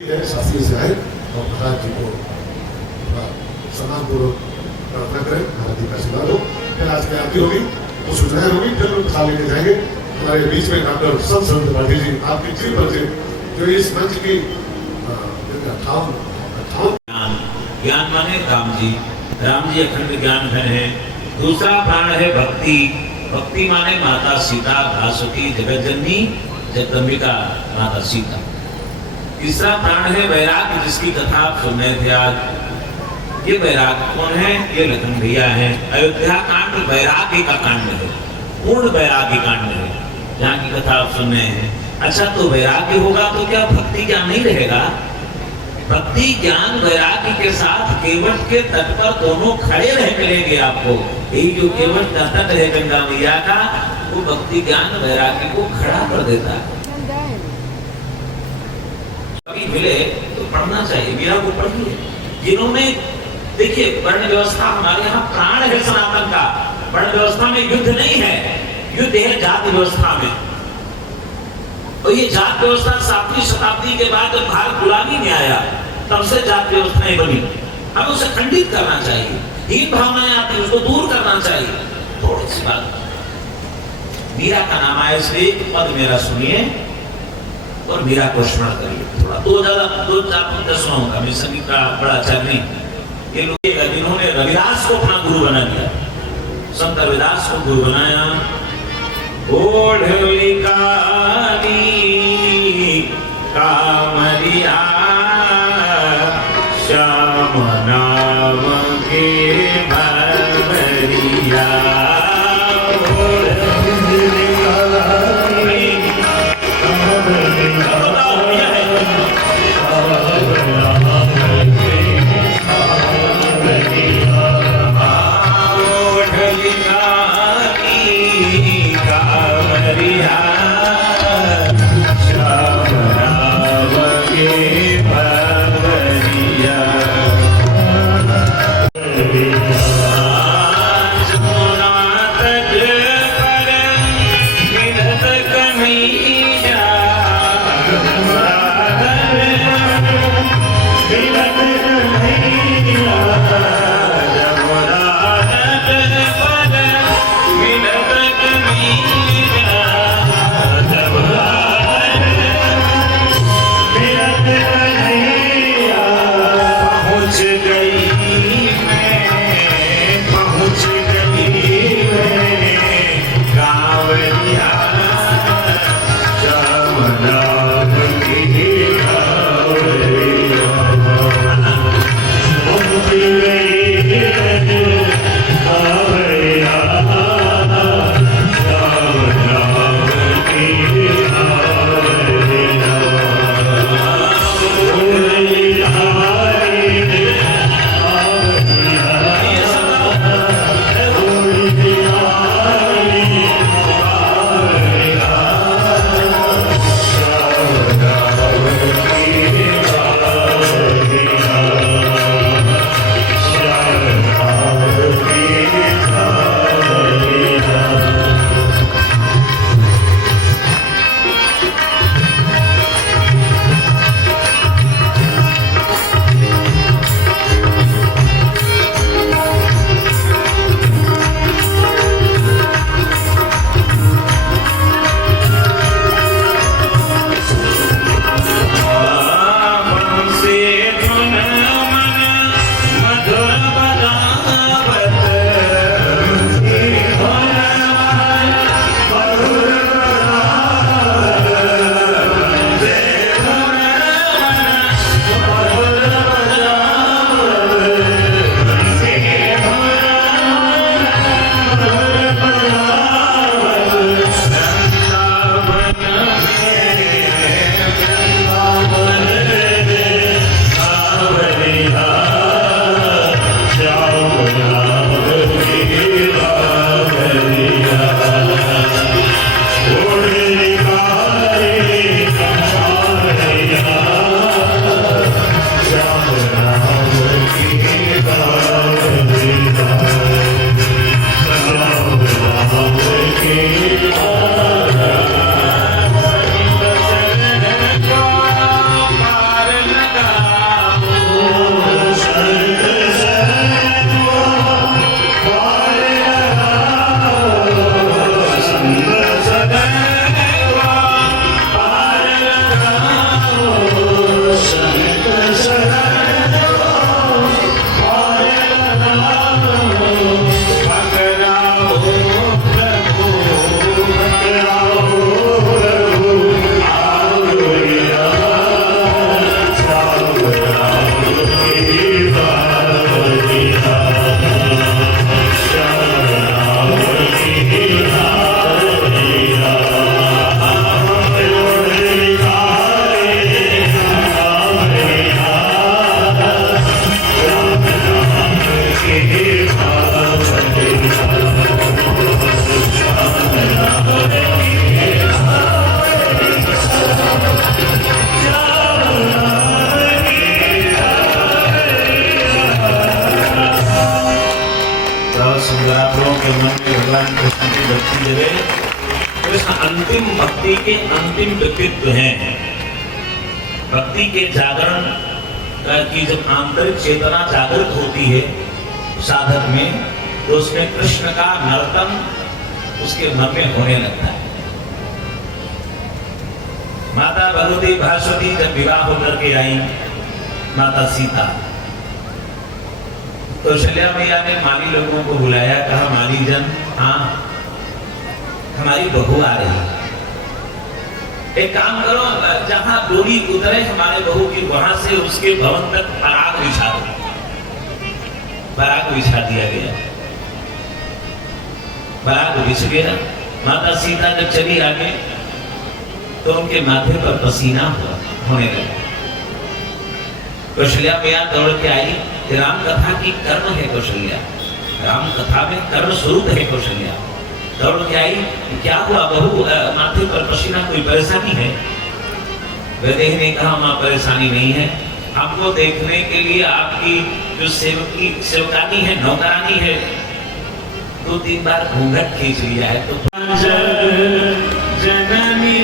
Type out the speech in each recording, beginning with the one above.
शास्त्री से आए और प्रहलाद जी को सम्मान पूर्वक प्रार्थना करें, महाराज जी का आशीर्वाद हो। फिर आज की आरती होगी, वो सूचनाएं होगी, फिर लोग खा लेके जाएंगे। हमारे बीच में डॉक्टर संत त्रिपाठी जी आपकी कृपा से जो इस मंच की 58 ज्ञान माने राम जी अखंड ज्ञान धन है। दूसरा प्राण है भक्ति, भक्ति माने माता सीता भासुकी जगत जननी जगदम्बिका माता सीता। तीसरा प्राण है वैराग, जिसकी कथा आप सुन रहे थे आज। ये वैराग कौन है? ये लखन भैया है। अयोध्या कांड वैराग्य का कांड है, पूर्ण वैराग्य कांड है, यहाँ की कथा आप सुन रहे हैं। अच्छा, तो वैराग्य होगा तो क्या भक्ति ज्ञान नहीं रहेगा? भक्ति ज्ञान वैराग्य के साथ केवट के तट पर दोनों खड़े रह मिलेंगे आपको। यही जो केवट का तट है गंगा मैया का, वो भक्ति ज्ञान वैराग्य को खड़ा कर देता है। कभी मिले तो पढ़ना चाहिए, मीरा को पढ़िए। जिन्होंने देखिए वर्ण व्यवस्था हमारे यहाँ प्राण है सनातन का। वर्ण व्यवस्था में युद्ध नहीं है, युद्ध है जाति व्यवस्था में। और ये जाति व्यवस्था 7वीं शताब्दी के बाद जब भारत गुलामी में आया तब से जाति व्यवस्थाएं बनी। हमें उसे खंडित करना चाहिए, हीन भावनाएं आती उसको दूर करना चाहिए। थोड़ी सी बात, मीरा का नाम आया इसलिए पद मेरा सुनिए और मीरा को स्मरण करिए। थोड़ा दो चार सुनाऊंगा, मैं संगीत का बड़ा अच्छा नहीं। ये लोग जिन्होंने रविदास को अपना गुरु बना दिया, संत रविदास को गुरु बनाया। ओढ़ली काली कामरिया श्याम नाम के भवरिया। Yeah. अंतिम भक्ति के अंतिम व्यक्तित्व हैं। भक्ति के जागरण की जब आंतरिक चेतना जागृत होती है साधक में, तो उसमें कृष्ण का नर्तन उसके मन में होने लगता है। माता भगवती भास्वती जब विवाह होकर के आई, माता सीता, तो कौशल्या मैया ने माली लोगों को बुलाया, कहा माली जन, हाँ हमारी बहू आ रही है, एक काम करो, जहां डोली उतरे हमारे बहू की, वहां से उसके भवन तक पराग बिछा दो। पराग बिछा दिया गया, पराग बिछ गया। माता सीता जब चली आगे तो उनके माथे पर पसीना होने लगा। कौशल्या मैया दौड़ के आई, राम कथा की कर्म है कौशल्या, राम कथा में कर्म स्वरूप है कौशल्या। दौड़ के आई, क्या हुआ बहू, माथे पर पसीना, कोई परेशानी है? वैदेही ने कहा मां परेशानी नहीं है, आपको देखने के लिए आपकी जो सेवकानी है, नौकरानी है, 2-3 बार घूंघट खींच लिया है। तो जननी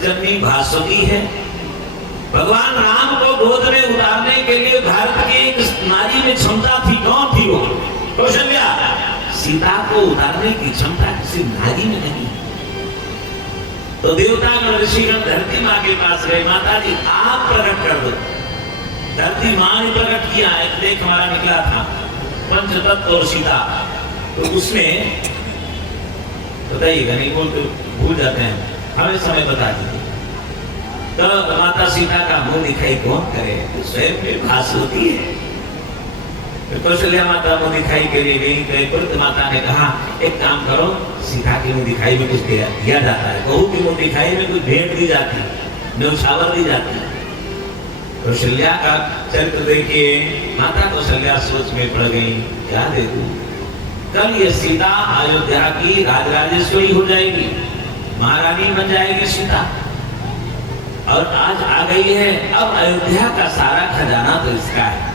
जननी भास्वती है। भगवान राम को गोद में उतारने के लिए भारत की एक नारी में क्षमता थी, कौन थी वो? कौशल्या। सीता को उतारने की क्षमता किसी नारी में नहीं। तो देवतागण ऋषिगण धरती माँ के पास गए, माता जी आप प्रकट कर दो। धरती माँ ने प्रकट किया, एक लेख हमारा निकला था, पंचतत्व और सीता। तो उसमें बताइएगा, नहीं बोलते भूल जाते हैं, हमें समय बता दीजिए। तो माता सीता का मुंह दिखाई कौन करे? तो स्वयं में भास्वती है। तो कौशल्या माता मुंह दिखाई के लिए गई, तो माता ने कहा एक काम करो, सीता के मुंह दिखाई में कुछ दिया जाता है, बहू की मुंह दिखाई में कुछ भेंट दी जाती, न्यौछावर दी जाती है। कौशल्या का चरित्र देखिए, माता कौशल्या सोच में पड़ गई, क्या दे दूं? कल ये सीता अयोध्या की राजराजेश्वरी हो जाएगी, महारानी बन जाएगी सीता, और आज आ गई है, अब अयोध्या का सारा खजाना तो इसका है।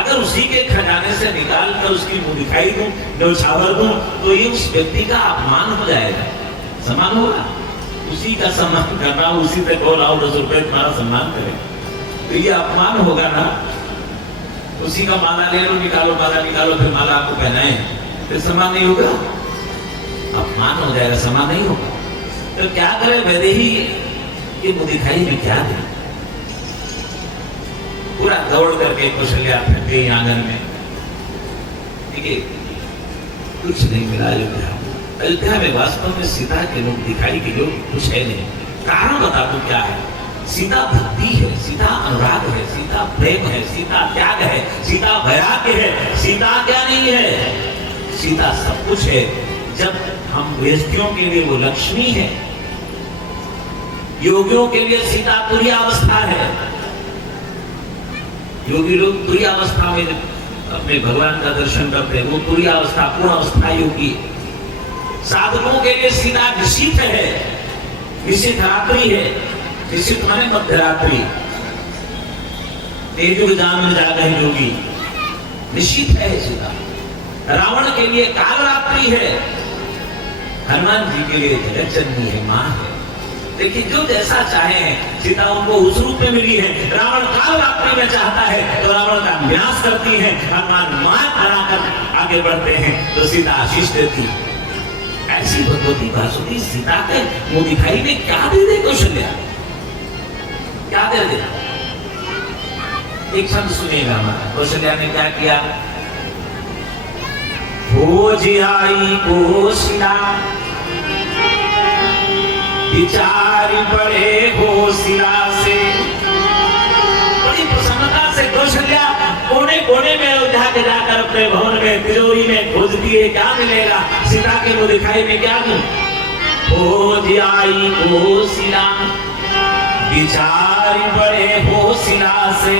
अगर उसी के खजाने से निकाल कर उसकी मुंह दिखाई दूं, न्यौछावर दूं, तो ये उस व्यक्ति का अपमान हो जाएगा। सम्मान होगा, उसी का सम्मान करना, उसी से कहो लाओ 10 रुपए तुम्हारा सम्मान करें, तो ये अपमान होगा ना। उसी का माला ले लो, निकालो माला निकालो, फिर माला आपको पहनाए, फिर सम्मान नहीं होगा, अपमान हो जाएगा, सम्मान नहीं होगा। तो क्या करे वैदेही कि मुंह दिखाई में क्या दे? पूरा दौड़ करके कौशल्या फिर गई आंगन में, ठीक है, कुछ नहीं मिला अयोध्या। अयोध्या में वास्तव में सीता के मुख दिखाई के लोग कुछ है नहीं। कारण बता दो क्या है? सीता भक्ति है, सीता अनुराग है, सीता प्रेम है, सीता त्याग है, सीता वैराग्य है, सीता क्या नहीं है? सीता सब कुछ है। जब हम गृहस्थियों के लिए वो लक्ष्मी है, योगियों के लिए सीता तुरीय अवस्था है। योगी लोग तुरीय अवस्था में अपने भगवान का दर्शन करते हैं, वो तुरीय अवस्था, पूर्ण अवस्था योगी। साधकों के लिए सीता निशित है, निशित रात्रि है, निशित माने मध्यरात्रि, तेजुग जाम जागे योगी, निशित है सीता। रावण के लिए काल रात्रि है, हनुमान जी के लिए जगत जननी है, मां है। देखिए जो जैसा चाहे सीता उनको उस रूप में मिली है। रावण काल रात्रि में चाहता है तो रावण का विनाश करती है, हनुमान मार्ग बनाकर आगे बढ़ते हैं तो सीता आशीष देती। ऐसी भगवती वासुकी सीता के मुंह दिखाई में क्या दे दे कौशल्या, क्या दे दे। एक शब्द सुनिएगा हमारा, कौशल्या ने क्या किया। खोज आई कौशल्या विचार पड़े कौशल्या से। बड़ी प्रसन्नता से कौशल्या कोने कोने में अयोध्या के जाकर अपने भवन में तिजोरी में खोजती है क्या मिलेगा। सीता के मुंह दिखाई में क्या दूं। खोज आई कौशल्या विचार पड़े कौशल्या से।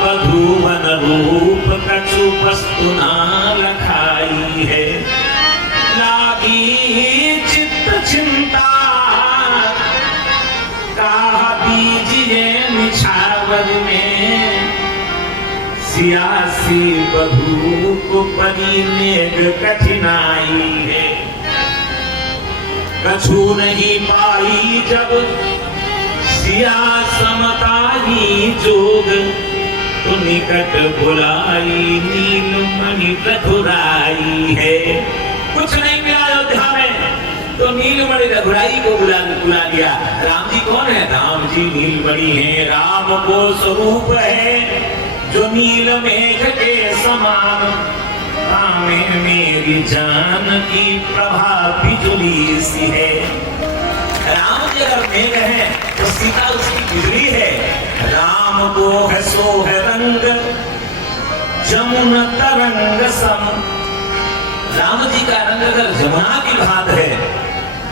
बधूवन रूप कछु वस्तु ना लखाई है। लागी चित्त चिंता कहा बीजिए निछावर में। सियासी बधू को परिनेग कठिनाई है। कछु नहीं पाई जब सिया समताई जोग। तो निकट बुलाई नीलमणि रघुराई है। कुछ नहीं मिला अयोध्या में तो नीलमणि रघुराई को बुला लिया। राम जी कौन है। राम जी नीलमणि है। राम को स्वरूप है जो नील मेघ के समान। में मेरी जान की प्रभा बिजली सी है। राम जी अगर मेघ है तो सीता उसकी बिजली है। राम को है सो है रंग जमुना तरंग सम। राम जी का रंग अगर जमुना की भांत है।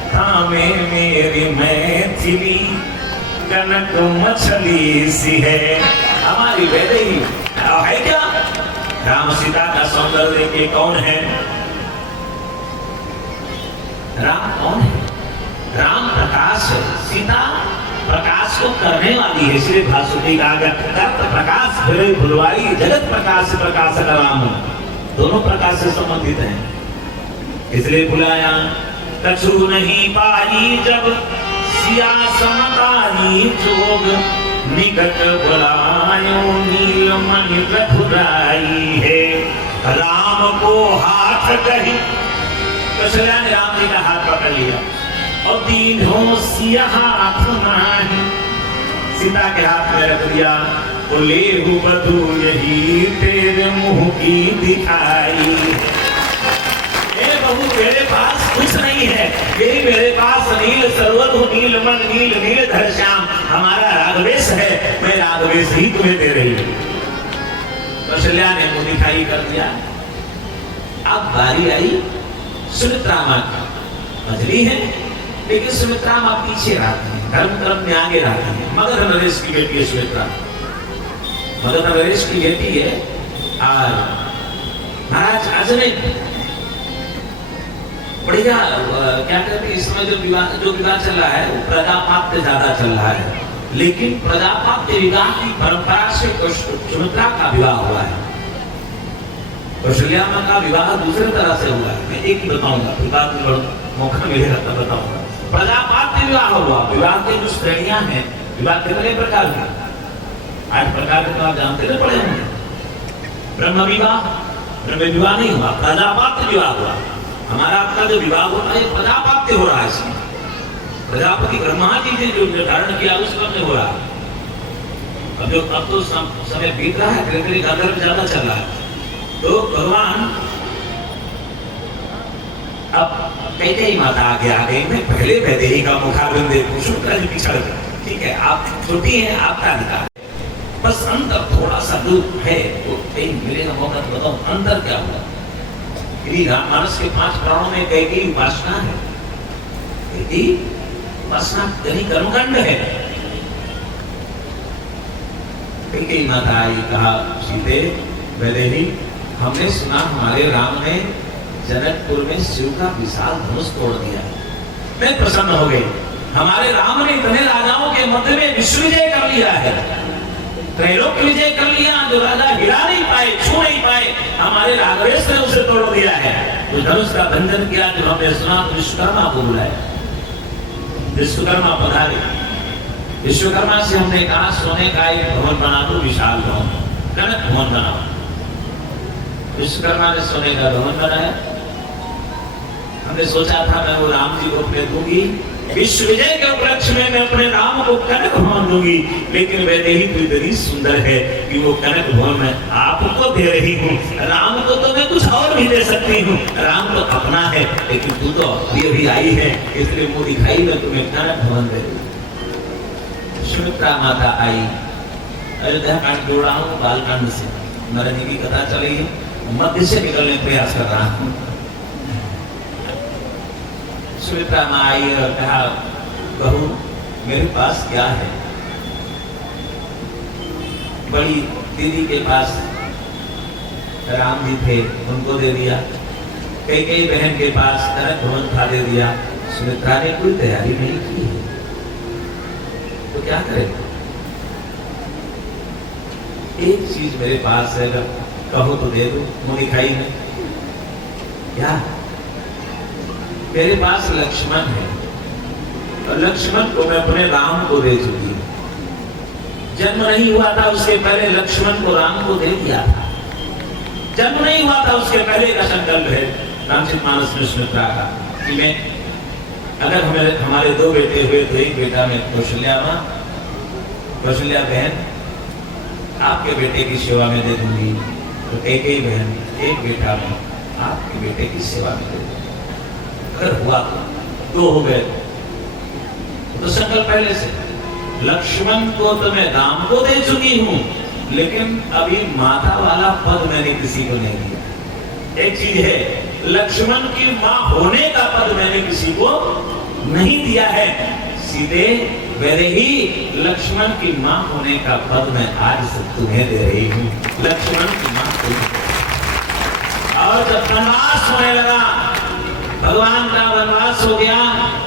थामे मेरी मैथिली कनक मछली सी है। हमारी वैदेही है क्या। राम सीता का सौंदर्य देखे कौन है। राम कौन है। राम प्रकाश है। सीता प्रकाश को करने वाली है। इसलिए भासुकी का प्रकाश फिर भुलवाई जगत प्रकाश से प्रकाश का राम दोनों प्रकाश से संबंधित हैं। इसलिए बुलाया। कछु नहीं पाई जब सिया समताई जोग। निकट बुलायो नीलमणि रघुराई है। राम को हाथ कही। कौशल्या ने राम जी का हाथ पकड़ लिया और दीनों सिया हाथ माही। सीता के हाथ में रख दिया। बोले हूँ बधू यही तेरे मुंह की दिखाई। बहू मेरे पास कुछ नहीं है। यही मेरे पास नील सर्वधु नीलमण नील नील धर श्याम हमारा रागवेश है। मैं रागवेश ही तुम्हें दे रही हूँ। कौशल्या ने मुंह दिखाई कर दिया। अब बारी आई सुमित्रा मां की। मछली है लेकिन सुमित्रा मां पीछे रहती है। धर्म में आगे रहती है। मगध नरेश की बेटी है सुमित्रा। मगध नरेश की बेटी है। और महाराज अजनय बढ़िया क्या कहते हैं इस समय जो विवाह चल रहा है वो प्रजापात्य ज्यादा चल रहा है। लेकिन प्रजापात्य विवाह की परंपरा से सुमित्रा का विवाह हुआ है। कौशल्या मां का विवाह दूसरे तरह से हुआ है। मैं एक ही बताऊंगा, विवाह मौका मिलेगा तब बताऊंगा। प्रजापात्य विवाह हुआ। विवाह के जो श्रेणियां हैं, विवाह कितने प्रकार के 8 प्रकार के तो आप जानते ना पड़े होंगे। ब्रह्म विवाह नहीं हुआ, प्रजापात्य विवाह हुआ। हमारा आपका जो विवाह होता है प्रजापात्य हो रहा है। इसमें प्रजापति ब्रह्मा जी ने जो निर्धारण किया उस क्रम में हो रहा है। अब तो समय बीत रहा है, धीरे धीरे ज्यादा चल रहा है। तो भगवान अब कैकेयी माता आगे आ गई। मैं पहले वैदेही का मुखारविंद देखूं। शुक्र जी पिछड़ गए। ठीक है, आप छोटी हैं, आपका अधिकार है। बस अंतर थोड़ा सा दूर है। तो कहीं मिलेगा मौका तो बताओ अंतर क्या हुआ। राममानस के 5 प्राणों में कैकेयी उपासना है। कैकेयी उपासना यानी कर्मकांड है। कैकेयी माता आई, कहा सीते वैदेही हमने सुना हमारे राम ने जनकपुर में शिव का विशाल धनुष तोड़ दिया। मैं प्रसन्न हो गई। हमारे राम ने इतने राजाओं के मध्य में विश्व विजय कर लिया है। त्रैलोक्य विजय कर लिया। जो राजा हिला नहीं पाए, छू नहीं पाए, हमारे राघवेश ने उसे तोड़ दिया है। तो धनुष का बंधन किया। जो हमने सुना तो विश्वकर्मा को बुलाया। विश्वकर्मा पधारे। विश्वकर्मा से हमने कहा सोने का एक भवन बना दो, विशाल भवन, कनक भवन बनाओ। विश्वकर्मा ने सोने का भवन बनाया। हमने सोचा था मैं वो राम जी को अपने दूंगी, विश्व विजय के उपलक्ष्य में मैं अपने राम को कनक भवन दूंगी, लेकिन वैदेही तो इतनी सुंदर है कि वो कनक भवन मैं आपको दे रही हूँ। राम को तो मैं कुछ और भी दे सकती हूँ, राम तो अपना है, लेकिन तू तो अभी आई है, इसलिए मुंह दिखाई मैं तुम्हें कनक भवन दे दूँ। सुमित्रा माता आई। अयोध्या कांड जोड़ रहा हूँ बालकांड से, नरेंद्र की कथा चल रही है, मध्य से निकलने का प्रयास कर रहा हूँ। सुमित्रा माँ आई और कहा बहू मेरे पास क्या है। बड़ी दीदी के पास राम जी थे, उनको दे दिया। कई बहन के पास कनक भवन था, दे दिया। सुमित्रा ने कोई तैयारी नहीं की है तो क्या करे। एक चीज मेरे पास है, अगर कहो तो दे दो, मुंह दिखाई में। क्या? मेरे पास लक्ष्मण है और लक्ष्मण को मैं अपने राम को दे चुकी हूं। जन्म नहीं हुआ था उसके पहले लक्ष्मण को राम को दे दिया था। जन्म नहीं हुआ था उसके पहले का संकल्प है रामचरितमानस में सुमित्रा का कि मैं अगर हमारे दो बेटे हुए तो एक बेटा मैं कौशल्या मां, कौशल्या बहन आपके बेटे की सेवा में दे दूंगी, तो एक ही बहन एक बेटा मैं आपके बेटे की सेवा में दे दूंगी। अगर हुआ तो हो गए, तो संकल्प पहले से। लक्ष्मण को तो मैं राम को दे चुकी हूं, लेकिन अभी माता वाला पद मैंने किसी को नहीं दिया। एक चीज है, लक्ष्मण की मां होने का पद मैंने किसी को नहीं दिया है। सीधे मेरे ही लक्ष्मण की मां होने का पद मैं आज से तुम्हें दे रही हूं। लक्ष्मण की मां और जब वनवास होने लगा, भगवान का वनवास हो गया,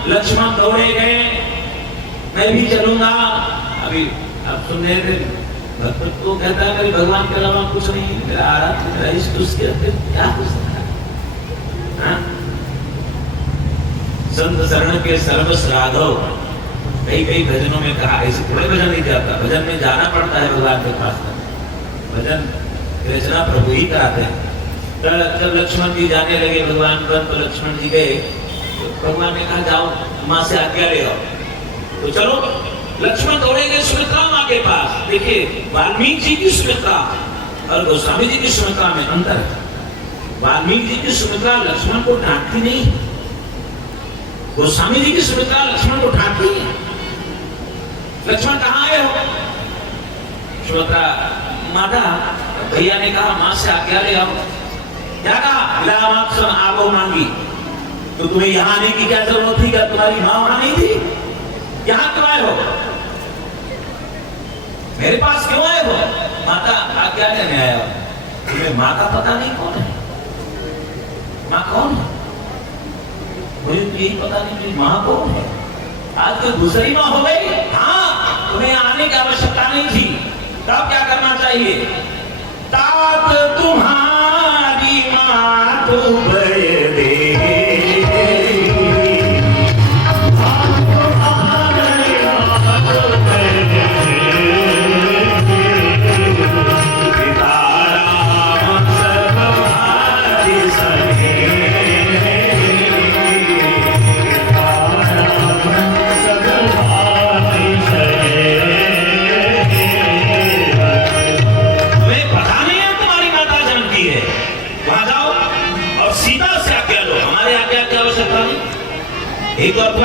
लक्ष्मण दौड़े गए, मैं भी चलूंगा। अभी अब सुनने भक्त तो कहता है मेरे भगवान के अलावा कुछ नहीं, मेरा आराध्य मेरा इष्ट, उसके अंदर क्या कुछ है। संत शरण के सर्वस राघव, कई भजनों में कहा, ऐसे थोड़े भजन नहीं जाता, भजन में जाना पड़ता है भगवान के पास। भजन रचना प्रभु ही कराते हैं। जब लक्ष्मण जी जाने लगे भगवान पर, तो लक्ष्मण जी गए, तो भगवान ने कहा जाओ माँ से आज्ञा ले आओ। तो चलो लक्ष्मण दौड़ेंगे सुमित्रा माँ के पास। देखिए वाल्मीकि जी की सुमित्रा और गोस्वामी जी की सुमित्रा में अंतर है। वाल्मीकि जी की सुमित्रा लक्ष्मण को डांटती नहीं, गोस्वामी जी की सुमित्रा लक्ष्मण को डांटती है। लक्ष्मण कहाँ आए हो? सुमित्रा माता, भैया ने कहा माँ से आज्ञा ले आओ। क्या कहा? विलामाक्षण आगो मांगी। तो तुम्हें यहाँ आने की क्या जरूरत थी? क्या तुम्हारी माँ वहां नहीं थी? यहाँ क्यों आए हो? मेरे पास क्यों आए हो? माता आज्ञा लेने आया हो। तुम्हें माँ का पता नहीं कौन है? माँ कौन है? मुझे तो यही पता नहीं मेरी माँ कौन है। आज तो दूसरी माँ हो गई। हाँ, तुम्हें आने की आवश्यकता नहीं थी। तब क्या करना चाहिए? तात तुम्हारी माँ तो भय दे, एक और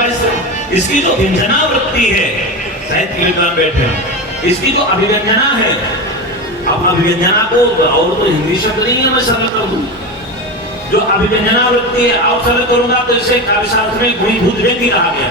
इसकी जो व्यंजना वृत्ति है, साहित्य विद्वान बैठे हैं, इसकी जो अभिव्यंजना है, अब अभिव्यंजना को और तो हिंदी शब्द नहीं है, मैं सरल कर दूं। जो अभिव्यंजना वृत्ति है और सरल करूंगा तो इसे काव्य शास्त्र में गुणीभूत व्यक्ति कहा गया।